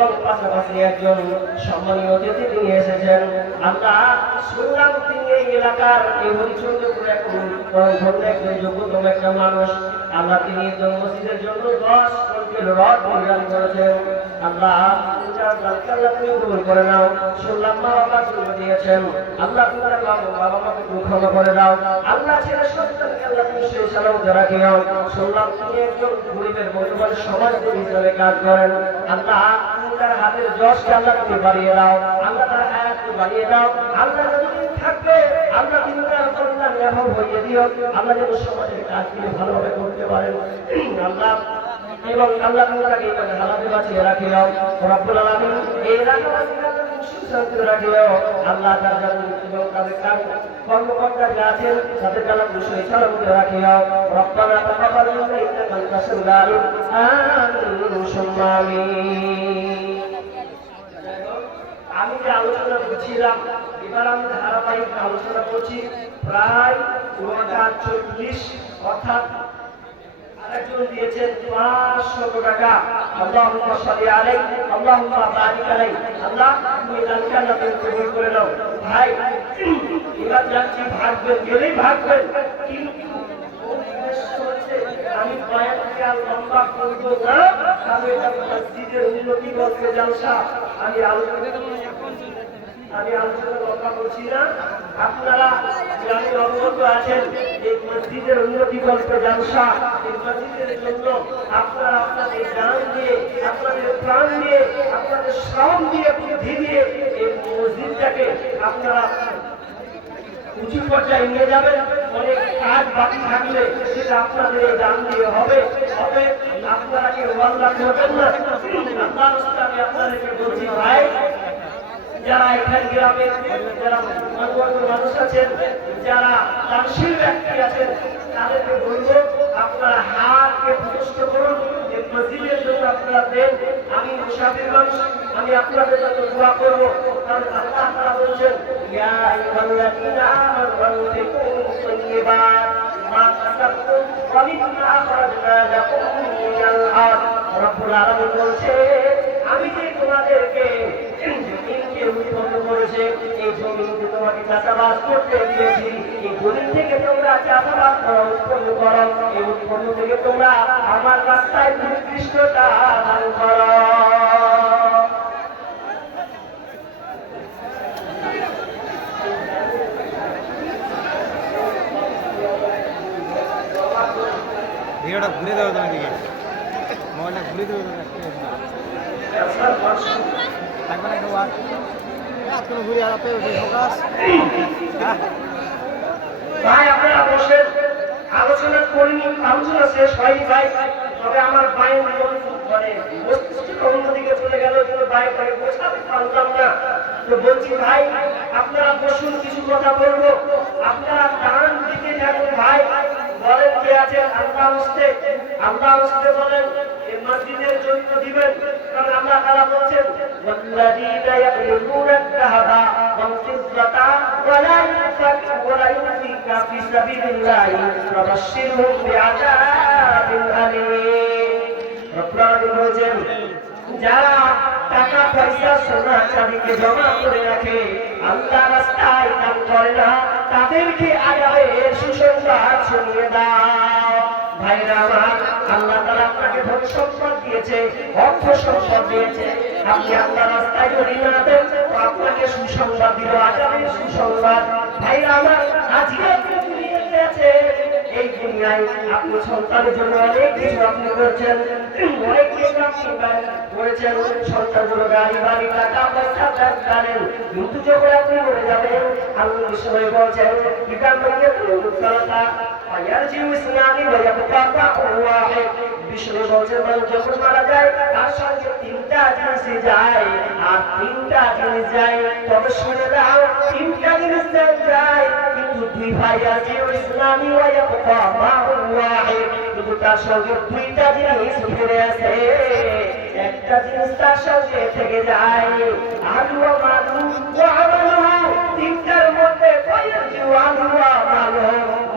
এবং পাশাপাশি একজন সম্মানীয় অতিথি তিনি এসেছেন। আল্লাহ শুনলাম তিনি এই এলাকার এই হরিচন্দ্রপুর একজন যোগ্যতম একটা মানুষ। আল্লাহ তিনি মসজিদের জন্য 10 কোটি রড প্রদান করেছেন। আল্লাহ তুমি কবুল করে নাও। শুনলাম মা বাবা জন্ম দিয়েছেন, আল্লাহ তোমার বাবা মাকে ক্ষমা করে দাও। আল্লাহ ছেলে সন্তানকে আল্লাহ তুমি সেই সালামতে রাখিও। শুনলাম তুমি একজন গরিবের মনোবল সমাজের হিসাবে কাজ করেন। আল্লাহ তার হাতের যশকে আল্লাহ তুমি বাড়িয়ে দাও, আল্লাহ তার হায়াতকে বাড়িয়ে দাও। আল্লাহ যতদিন থাকবে আল্লাহ তুমি তার কল্যাণ লাভ হইয়ে দিও। আল্লাহ যেন সমাজের কাজগুলি ভালোভাবে করতে পারেন। আল্লাহ এবং আল্লাহ তাকে হালাতে বাঁচিয়ে রাখিও। রব্বুল আলামিন এই এলাকাবাসীকে সুশান্তি রাখিও। আল্লাহ তাআলা এবং তাদের কর্মকর্তা যারা আছেন তাদের কালাম বিষয় সালামতে রাখিও। রব্বানা তাকাব্বাল মিন্না ইন্নাকা আনতাস সামিউল আলিম। আমিন সুম্মা আমিন। আমি যে আলোচনা করছিলাম এবার আমি ধারাবাহিক আলোচনা করছি প্রায় 9:40 অর্থাৎ আরেকজন দিয়েছেন 500 টাকা। আল্লাহুম্মা সাল্লি আলাইহি আল্লাহুম্মা বারিক আলাইহি। আল্লাহ তুমি দানকে আল্লাহ কবুল করে নাও। ভাই এবার যাচ্ছি ভাগবেন, গেলেই ভাগবেন, কিন্তু আমি বয়ানকে আর লম্বা করব না। আমি এটা মসজিদের উন্নতি করতে জালসা আমি আলোচনা লম্বা করছি না। আপনারা যারা অবগত আছেন এই মসজিদের উন্নতি করতে জালসা, এই মসজিদের জন্য আপনারা আপনাদের জান দিয়ে, আপনাদের প্রাণ দিয়ে, আপনাদের শ্রম দিয়ে, বুদ্ধি দিয়ে এই মসজিদটাকে আপনারা উঁচু পর্যায়ে নিয়ে যাবেন। অনেক কাজ বাকি থাকলে সেটা আপনাদের এই দান দিয়ে হবে। আপনারা কি ওয়াল্লাহ করবেন না? আমি আপনাদেরকে বলছি ভাই, যারা এখানে গ্রামে যারা মানুষ আছেন, যারা দানশীল ব্যক্তি আছেন, তাদেরকে বলবো আপনারা হাতকে প্রতিষ্ঠ করুন, এই মসজিদের জন্য আপনারা দেন। আমি মুসাফির মানুষ, আমি আপনাদের জন্য দোয়া করবো। কারণ আল্লাহ তাআলা বলছেন ইয়া আইয়ুহাল্লাযীনা আমানু আনফিকু তাইয়্যিবাত মা কাসাবতুম ওয়া মিম্মা আখরাজনা লাকুম মিনাল আরদ। রব্বুল আলামিন বলছে আমি যে তোমাদেরকে জমিনকে উৎপন্ন করেছে, এই জমিনকে তোমাকে চাষাবাদ করতে দিয়েছি, এই জমিন থেকে তোমরা চাষাবাদ করো, উৎপন্ন করো, এই উৎপন্ন থেকে তোমরা আমার রাস্তায় উৎকৃষ্টতা দান করো। ভিডিওটা ঘুরে দেবো তুমি দিকে, মোবাইলটা ঘুরে দেবো থাকবে না কেউ আর কোনো ঘুরে আর ফোকাস। ভাই আপনারা বসেন, আলোচনা করিনি, আলোচনা শেষ হয়নি ভাই। তবে আমার বাইক মানে মস্তিষ্ক অন্যদিকে চলে গেল, কিন্তু বাইক করে বোঝাতে পারলাম না। তো বলছি ভাই আপনারা বসুন, কিছু কথা বলবো। আপনারা ডান দিকে থাকুন ভাই। বলেন কে আছেন? আল্লাহ উস্তে বলেন এই মসজিদের জন্য দিবেন। কারণ আল্লাহ তাআলা বলছেন ওয়াল্লাযীনা ইয়াকলিবুনা আয-যাহাবা ওয়াল ফিদ্দাতা ওয়া লা ইউনফিকুনা ফি সাবিলিল্লাহি ফাবাশশিরহুম বিআযাবিন আলীম। রব্বুল আলামিন বলেন যারা টাকা পয়সা সোনা চাঁদিকে জমা করে রাখে, আল্লাহ রাস্তায় দান করে না, তাদেরকে আযাবের সুসংবাদ শুনিয়ে দাও। ভাইরা আমার, আল্লাহ তাআলা আপনাকে ধন সম্পদ দিয়েছে, অর্থ সম্পদ দিয়েছে, আপনি আল্লাহ রাস্তায় যদি না দেন তো আপনাকে সুসংবাদ দিল, আযাবের সুসংবাদ। ভাইরা আমার, আজকে আপনি দুনিয়াতে আছেন, এই দুনিয়ায় আপনি সন্তানের জন্য অনেক কিছু আপনি করেছেন, অনেক কিছু আপনি করেছেন, সন্তানগুলো গাড়ি বাড়ি টাকা পয়সা জানেন, কিন্তু যখন আপনি মরে যাবেন আল্লাহ বিষয় বলছেন বিকাল মধ্যে মুক্তালতা ফায়ারজিউ ইসলামি ওয়া ইয়াবকা ওয়াহিদ। বিষ্ণু বলছেন মানুষ যখন মারা যায় তার সঙ্গে তিনটা জিনিস যায়, আর তিনটা জিনিস যায়, তবে শুনে দাও তিনটা জিনিস যায়, কিন্তু দুই ফায়ারজিউ ইসলামি ওয়া ইয়াবকা ওয়াহিদ, কিন্তু তার সঙ্গে দুইটা জিনিস ফিরে আসে, একটা জিনিস তার সঙ্গে থেকে যায়। আলু ওয়া মালু ওয়া আমালুহু, তিনটার মধ্যে ফায়ারজিউ আলু ওয়া মালু,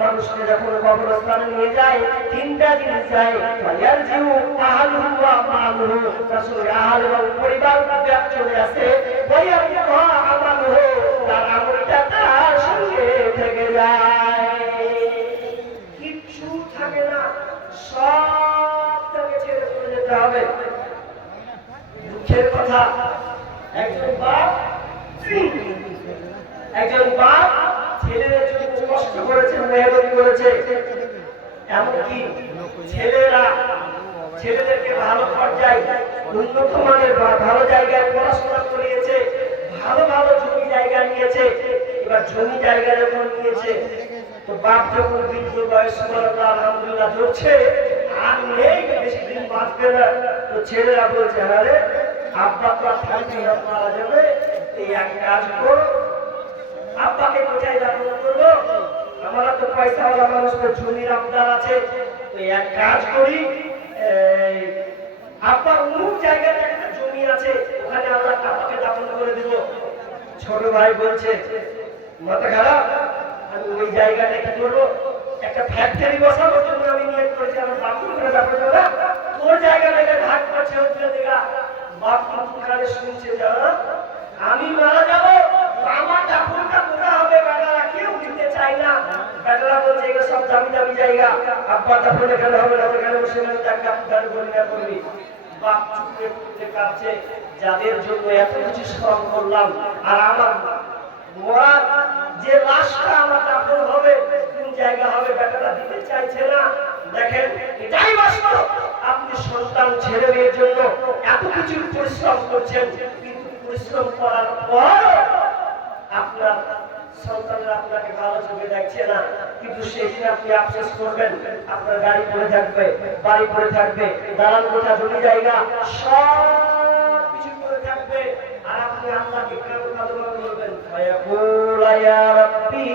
মানুষকে যখন কবরস্থানে নিয়ে যায় তিনটা জিনিস যায়, ফায়ারজিউ আহলু ওয়া মালুহু, তার সঙ্গে আহল এবং পরিবার দুঃখের কথা, একজন বাপ ছেলেদের জন্য কষ্ট করেছে, মেহনত করেছে। এমনকি ছেলেদেরকে ভালো পর্যায়ে উন্নত মানের ভালো জায়গায় পড়াশোনা করিয়েছে, ভালো ভালো জমি জায়গা নিয়েছে। এবার জমি জায়গা যখন নিয়েছে তো বাপ যখন বৃদ্ধ বয়স আলহামদুলিল্লাহ ধরছে আর নেই, বেশি দিন বাঁচবে না। তো ছেলেরা বলছে, আরে আব্বা তো আর থাকবে না, মারা যাবে, এই এক কাজ করো, আব্বাকে কোথায় দাফন করবো? আমরা তো পয়সাওয়ালা মানুষ, তো জমির আবদার আছে, তো এক কাজ করি, আব্বার অমুক জায়গায় একটা জমি আছে, ওখানে আমরা আব্বাকে দাফন করে দেব। ছোট ভাই বলছে, মাথা খারাপ, আমি ওই জায়গাটা কি করবো? একটা ফ্যাক্টরি বসানোর জন্য আমি নিয়োগ করেছি, আমার বাপু করে দাফন করে তোর জায়গা থেকে ভাগ করছে হচ্ছে দেখা। বাপু কানে শুনছে, যারা আমি মারা যাবো, আমার দাফনটা কোথায় হবে? বেটারা কেউ দিতে চায় না। বেটারা বলছে এগুলো সব দামি দামি জায়গা, আব্বা দাফন এখানে হবে না, ওখানে বসে গান গরিনা করবি। বাপ চুপে চুপে কাঁদছে, যাদের জন্য এত কিছু শ্রম করলাম, আর আমার মরার যে লাশটা আমার দাফন হবে, কোন জায়গা হবে বেটারা দিতে চাইছে না। দেখেন, এটাই বাস্তব। আপনি সন্তান ছেলে মেয়ের জন্য এত কিছু পরিশ্রম করছেন, কিন্তু পরিশ্রম করার পর আপনার সন্তানরা আপনাকে ভালো চোখে দেখছে না, কিন্তু সেদিন আপনি আফসোস করবেন। আপনার গাড়ি পড়ে থাকবে, বাড়ি পড়ে থাকবে, দালান কোঠা, জমি জায়গা সব কিছু পড়ে থাকবে, আর আপনি আল্লাহকে কেন কাঁদবা বলবেন? ফায়াকুল ইয়া রাব্বি,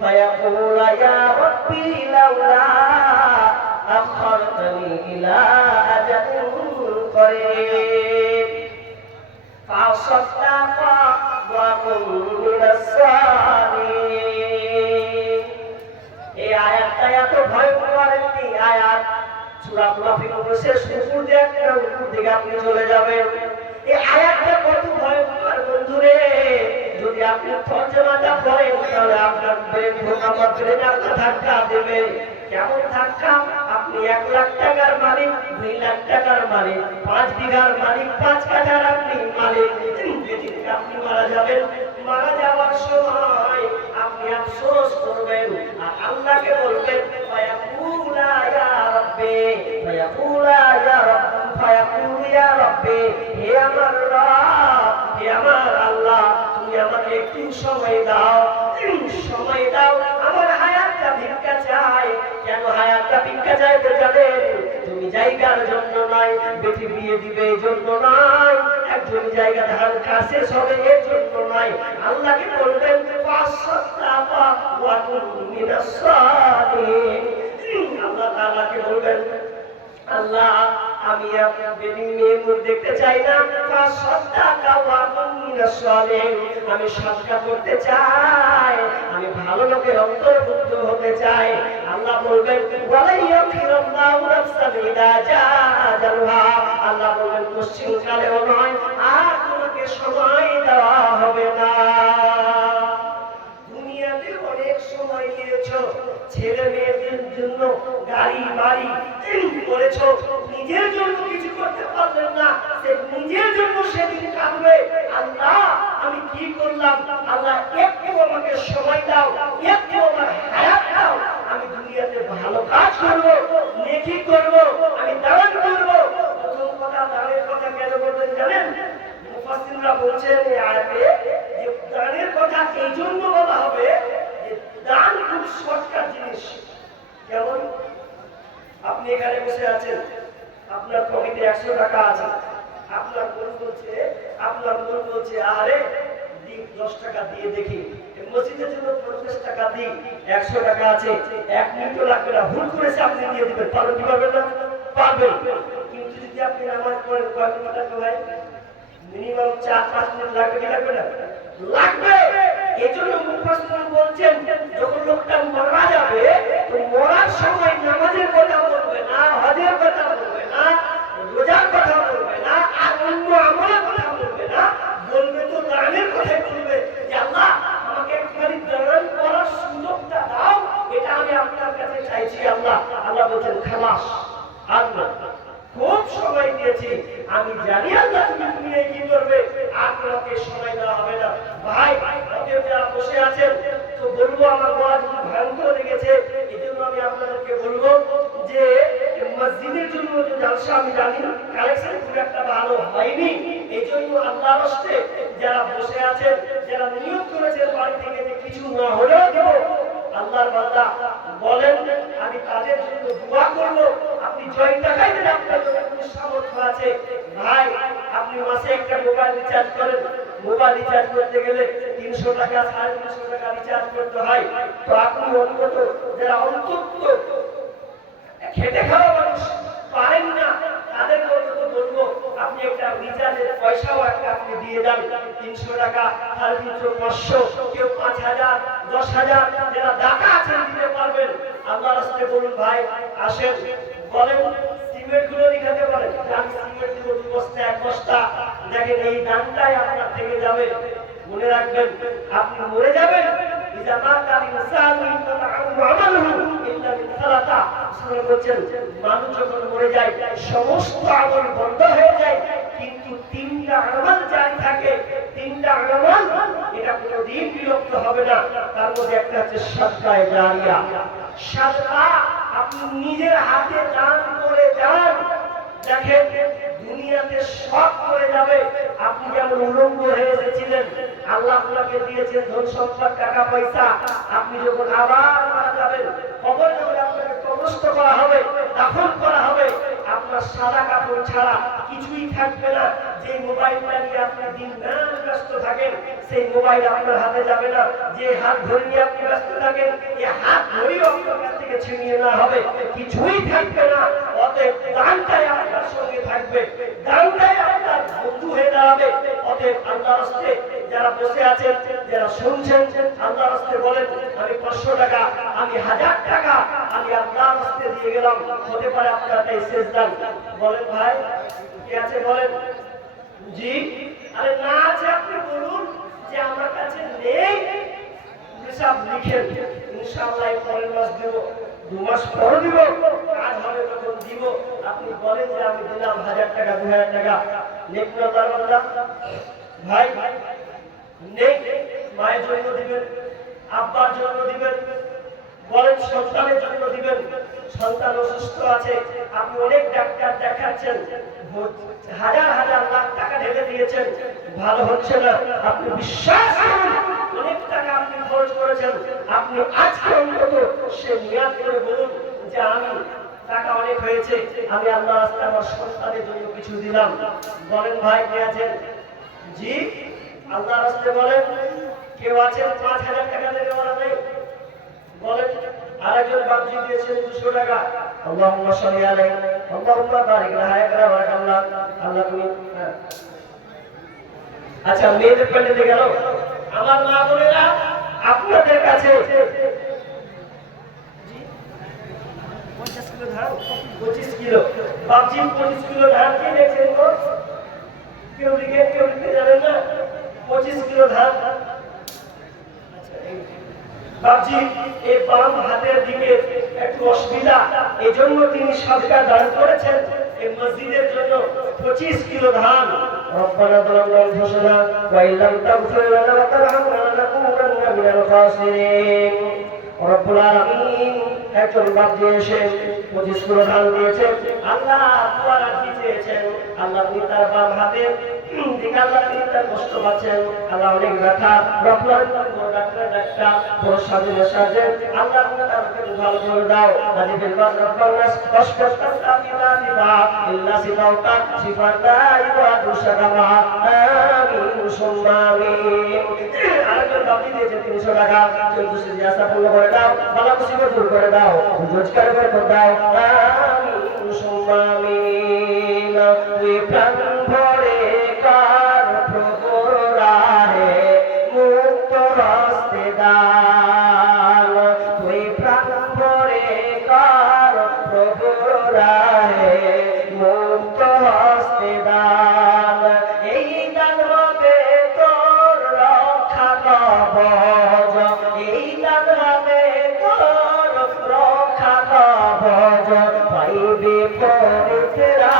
ফায়াকুল ইয়া রাব্বি লাউলা আখরতনি ইলা আজালিন করিব ফাসাদাকা ওয়া কুন মিনাস সালিহিন। এই আয়াতটা এত ভয়ঙ্কর একটি আয়াত। সূরা মুনাফিকুন শেষ উপর দিয়ে একটা উপর দিকে আপনি চলে যাবেন। এই আয়াতটা কত ভয়ঙ্কর বন্ধুরে, যদি আপনি তর্জমাটা পড়েন তাহলে আপনার ব্রেন আমার ব্রেনে আপনার ধাক্কা দেবে। কেমন ধাক্কা? আপনি 1 লাখ টাকার মালিক, 2 লাখ টাকার মালিক, 5 বিঘার মালিক, 5 কাঠার আপনি মালিক। যেদিন আপনি মারা যাবেন, মারা যাওয়ার সময় আপনি আফসোস করবেন আর আল্লাহকে বলবেন, ফায়াকুলা ইয়া রাব্বি, ফায়াকুলা ইয়া রাব্বি, ফায়াকুল ইয়া রাব্বি, হে আমার রব, হে আমার আল্লাহ, তুমি আমাকে একটু সময় দাও, সময় দাও, আমার হায়াতটা ভিক্ষা চাই। কেন হায়াতটা ভিক্ষা চাইতে জানেন? তুমি জায়গার জন্য নয়, বেটি বিয়ে দিবে এই জন্য নয়, একজন জায়গা ধান কাছে সবে এর জন্য নয়। আল্লাহকে বলবেন, ফাসাদাকা ওয়া কুন মিনাস সালিহিন। আল্লাহ তাআলাকে বলবেন, আল্লাহ আমি আপনার বেটি মেয়ে দেখতে চাই না, ফাসাদাকা ওয়া কুন মিনাস সালিহিন। আমি সাদকা করতে চাই, আমি ভালো লোকের অন্তর্ভুক্ত হতে চাই। আল্লাহ বলবেন, ওয়ালাইয়াখিরাল্লাহু নাফসান ইযা জাআ আজালুহা। আল্লাহ বলবেন, পশ্চিমকালেও নয়, আর তোমাকে সময় দেওয়া হবে না। দুনিয়াতে অনেক সময় নিয়েছো, ছেলে মেয়েদের জন্য গাড়ি বাড়ি করেছো, নিজের জন্য কিছু করতে পারলেন না, সে নিজের জন্য সেদিন কাঁদবে, আল্লাহ আমি কি করলাম? আল্লাহ একটু আমাকে সময় দাও, একটু আমার হায়াত দাও, আমি দুনিয়াতে ভালো কাজ করবো, নেকি করবো, আমি দান করবো। প্রথম কথা, দানের কথা কেন বলবেন জানেন? মুফাসসিররা বলছেন এই আয়াতে যে দানের কথা এই জন্য বলা হবে যে দান খুব শর্টকাট জিনিস। যেমন আপনি এখানে বসে আছেন, আপনার পকেটে 100 টাকা আছে, আপনার মন বলছে আরে 10 টাকা দিয়ে দেখি, মসজিদের জন্য 50 টাকা দিই, 100 টাকা আছে, 1 মিনিটও লাগবে না, ভুল করেছে আপনি দিয়ে দিবেন, পারবেন কি পারবেন না? পারবেন। কিন্তু যদি আপনি নামাজ পড়েন, কয় মিনিট লাগবে ভাই? মিনিমাম 4-5 মিনিট লাগবে কি লাগবে না? লাগবে। এই জন্য মুফাসসিররা বলছেন, যখন লোকটা মারা যাবে, তো মরার সময় নামাজের কথা বলবে না, হজের কথা বলবে না, রোজার কথা বলবে না, আর অন্য আমলের কথা বলবে না, বলবে তো দানের কথাই বলবে যে আল্লাহ আমাকে একটুখানি দান করার সুযোগটা দাও, এটা আমি আপনার কাছে চাইছি আল্লাহ। আল্লাহ বলছেন, খালাস, আর না, খুব সময় দিয়েছি, আমি জানি আল্লাহ তুমি দুনিয়ায় কি করবে, আর তোমাকে সময় দেওয়া হবে না। ভাই অতএব যারা বসে আছেন, তো বলবো আমার গলা যদি ভয়ঙ্কর লেগেছে, এই জন্য আমি আপনাদেরকে বলবো যে মসজিদের জন্য যে জালসা আমি জানি কালেকশন খুব একটা ভালো হয়নি, এই জন্য আল্লাহর হস্তে যারা বসে আছেন, যারা নিয়োগ করেছেন বাড়ি থেকে যে কিছু না হলেও দেব, আল্লাহর বান্দা বলেন আমি তাদের জন্য দোয়া করব। আপনি জয় টাকায় দেন, আপনার জন্য কোনো সামর্থ্য আছে ভাই, আপনি মাসে একটা মোবাইল রিচার্জ করেন, মোবাইল রিচার্জ করতে গেলে 300 টাকা 350 টাকা রিচার্জ করতে হয়। তো আপনি অন্তত যারা অন্তত খেটে খাওয়া মানুষ পারেন না, তাদের অন্তত বলবো আপনি একটা রিচার্জের পয়সাও একটা আপনি দিয়ে যান, 300 টাকা 350 500, কেউ 5000 10,000, যারা দাতা আছেন দিতে পারবেন। আল্লাহর রাস্তায় বলুন ভাই আসেন, বলেন সিমেন্ট গুলো লিখাতে পারেন, আমি সিমেন্ট দিব 2 বস্তা 1 বস্তা, দেখেন এই দানটাই আপনার থেকে যাবে। মনে রাখবেন আপনি মরে যাবেন, ইজা মাতা ইনসানু ইনতাআমু আমালুহু ইল্লা মিন সালাতা, রাসূল বলেন মানুষ যখন মরে যায় সমস্ত আমল বন্ধ হয়ে যায়, কিন্তু 3টা আমল জারি থাকে, 3টা আমল এটা কোনোদিন বিলুপ্ত হবে না। তার মধ্যে একটা হচ্ছে সাদকায়ে জারিয়া, সাদকা আপনি নিজের হাতে দান করে যান, দেখেন দুনিয়াতে সব করে যাবে। আপনি যেমন উলঙ্গ হয়ে এসেছিলেন, আল্লাহ আপনাকে দিয়েছেন ধন সম্পদ টাকা পয়সা, আপনি যখন আবার মারা যাবেন, কবরে যখন আপনাকে কবরস্থ করা হবে, দাফন করা হবে, আপনার সাদা কাপড় ছাড়া কিছুই থাকবে না। যে মোবাইলটা নিয়ে আপনি দিন রাত ব্যস্ত থাকেন, সেই মোবাইল আপনার হাতে যাবে না। যে হাত ধরে নিয়ে আপনি ব্যস্ত থাকেন, এই হাত ধরেও আপনার কাছ থেকে ছিনিয়ে না হবে, কিছুই থাকবে না। অতএব দানটাই আপনার সঙ্গে থাকবে, দানটাই আপনার বন্ধু হয়ে দাঁড়াবে। অতএব আল্লাহর রাস্তায় যারা বসে আছেন, যারা শুনছেন, আল্লাহর রাস্তায় বলেন আমি 500 টাকা, আমি 1000 টাকা আমি আল্লাহর রাস্তায় দিয়ে গেলাম, হতে পারে আপনার তাই শেষ দান। বলেন ভাই কে আছে বলেন? জি, আরে না আছে আপনি বলুন যে আমার কাছে নেই, হিসাব লিখেন, ইনশাআল্লাহ পরের মাস দেব, 2 মাস পর দিব, কাজ হবে তখন দিব। আপনি বলেন যে আমি দিলাম 1000 টাকা 2000 টাকা, নেক না তার বান্দা ভাই নেই। মায়ের জন্য দিবেন, আব্বার জন্য দিবেন, বলেন সন্তানের জন্য দিবেন, সন্তান অসুস্থ আছে, আপনি অনেক ডাক্তার দেখাচ্ছেন, হাজার হাজার লাখ টাকা ঢেলে দিয়েছেন, ভালো হচ্ছে না, আপনি বিশ্বাস করুন অনেক টাকা আপনি খরচ করেছেন, আপনি আজকে অন্তত সে নিয়াত করে বলুন যে আমি টাকা অনেক হয়েছে, আমি আল্লাহর রাস্তায় আমার সন্তানের জন্য কিছু দিলাম। বলেন ভাই কে আছেন? জি, আল্লাহর রাস্তায় বলেন কেউ আছেন 5000 টাকা দেবে ওরা নেই? বলেন আরেকজন বাবজি দিয়েছেন 200 টাকা, আল্লাহুম্মা সাল্লি আলাইহি আল্লাহুম্মা বারিক লাহা একরা বারাকাল্লাহ। আল্লাহ তুমি আচ্ছা মেয়েদের প্যান্ডেলে গেল, আমার মা বোনেরা আপনাদের কাছে 50 কিলো ধান, 25 কিলো বাবজি, 25 কিলো ধান কে দেখছেন গো? কেউ লিখতে জানেন না? 25 কিলো ধান বাবজি এই বাম হাতের দিকে একটু অসুবিধা, এই জন্য তিনি সদকা দান করেছেন এই মসজিদের জন্য 25 কিলো ধান। রব্বানা যালামনা আনফুসানা ওয়া ইল্লাম তাগফির লানা ওয়া তারহামনা লানাকুনান্না মিনাল খাসিরিন। রব্বুল আলামিন একজন বাবজি এসে 25 কিলো ধান দিয়েছেন, আল্লাহ দোয়া দিয়েছেন, আল্লাহ আপনি তার বাম হাতে দিকে আল্লাহ তিনি তার কষ্ট পাচ্ছেন, আল্লাহ অনেক ব্যথা, রব্বুল আলামিন ডাক্তার ডাক্তার বড় সাজে আল্লাহ তাকে ভালো করে দাও। আদি বিলবাদ রব্বানাস ওয়াশফাত তামিনা দিবা ইল্লা সিফাউকা সিফাতা ইবাদু সাকামা আমিন সুম্মা আমিন। আরেকজন বাকি দিয়েছে 300 টাকা, চলতেছে জিয়াসা পূর্ণ করে দাও, বালা মুসিবত দূর করে দাও, রোজগার করে দাও, আমিন সুম্মা আমিন। তুই প্রাণ ভরে কার প্রভু রাহে মুক্ত হস্তে দান, তুই প্রাণ ভরে কার প্রভু রাহে মুক্ত হস্তে দান। এই দান হবে তোর রক্ষা কবচ, এই দান হবে তোর রক্ষা কবচ, পাইবে পবিত্রা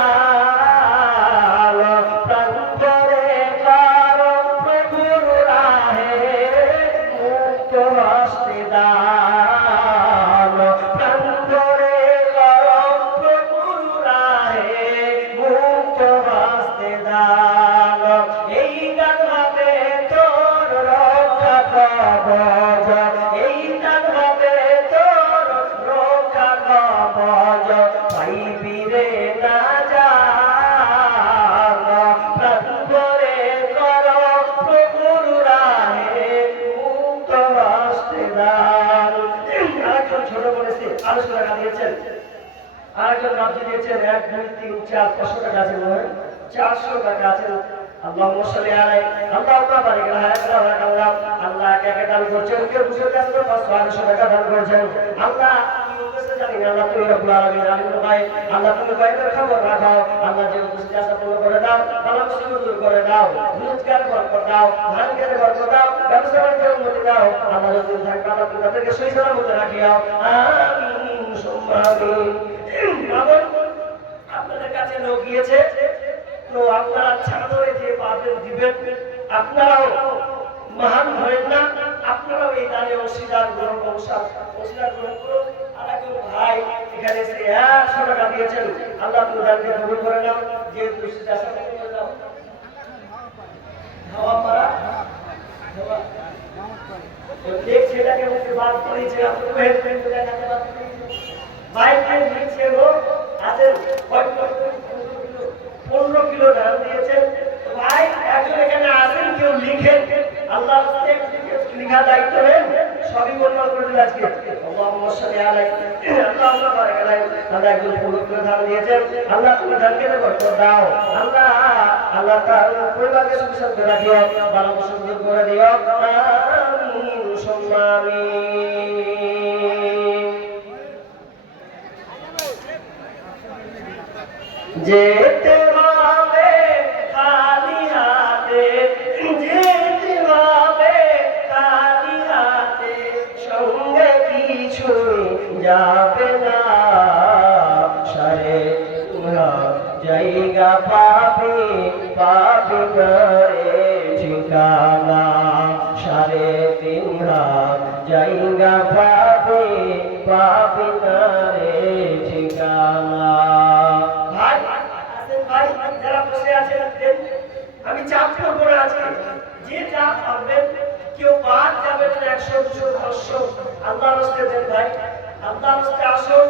আরেকজন রাজ্য দিয়েছেন 1 2 3 4 500 টাকা আছে মনে হয় 400 টাকা আছে আল্লাহুম্মা সাল্লি আলাইহি আল্লাহুম্মা বারিক আল্লাহ আল্লাহ একে দান করছেন কেউ দুশো কাছে 500 টাকা দান করেছেন আল্লাহ কি উদ্দেশ্যে জানি না আল্লাহ তুমি রব্বুল আলামিন আলিম ভাই আল্লাহ তুমি বাইরের খবর রাখো আল্লাহ যে উদ্দেশ্যে আশা পূর্ণ করে দাও আল্লাহ মুসিবত দূর করে দাও রোজগার বরকত দাও ধান খেতে বরকত দাও ব্যবসা বাণিজ্যে উন্নতি দাও আল্লাহ যদি থাকবে আল্লাহ তুমি তাদেরকে সহি সালামতে রাখিও আমিন সুম্মা আমিন আপনাদের কাছে লোক গিয়েছে তো আপনারা ছাড়ে যে পাবেন দিবেন আপনারাও মহান হবেন না আপনারাও এই দানে অংশীদার গ্রহণ অংশীদার গ্রহণ করুন আর একজন ভাই এখানে এসে 100 টাকা দিয়েছেন আল্লাহ তুমি দানকে কবুল করে নাও যেহেতু চাষা করে দাও হাওয়া পারা দেখ সেটাকে মুখে বাদ করেছে আপনি হেড ফ্রেন্ড দেখাতে বাদ করেছে বাইক নিচ্ছে লোক আছে 15 কিলো ধান দিয়েছেন ভাই একজন এখানে আসেন কেউ লিখেন আল্লাহ লিখা দায়িত্ব নেন সবই বর্ণনা করে দিল আজকে আল্লাহুম্মা সাল্লি আলাইহি আল্লাহুম্মা বারিক আলাইহি আল্লাহ একজন 15 কিলো ধান দিয়েছেন আল্লাহ তুমি ধানকে বরকত দাও আল্লাহ আল্লাহ তাআলা পরিবারকে সুখী রাখিও ভালো সুন্দর করে দিও আমিন সুম্মা আমিন যেতে হবে খালি হাতে যেতে হবে খালি হাতে সঙ্গে কিছু যাবে না সারে জায়গা পাবে পাবে রে ঠিকানা সারে 3 হাত জায়গা পাবে পাবে রে ঠিকানা যারা বসে আছেন আমি চাপ করবো না আজকে যে চাপ পাবেন কেউ বাদ যাবেন 100 200 500 আল্লাহর রাস্তায় দেন ভাই আল্লাহর রাস্তায় আসুন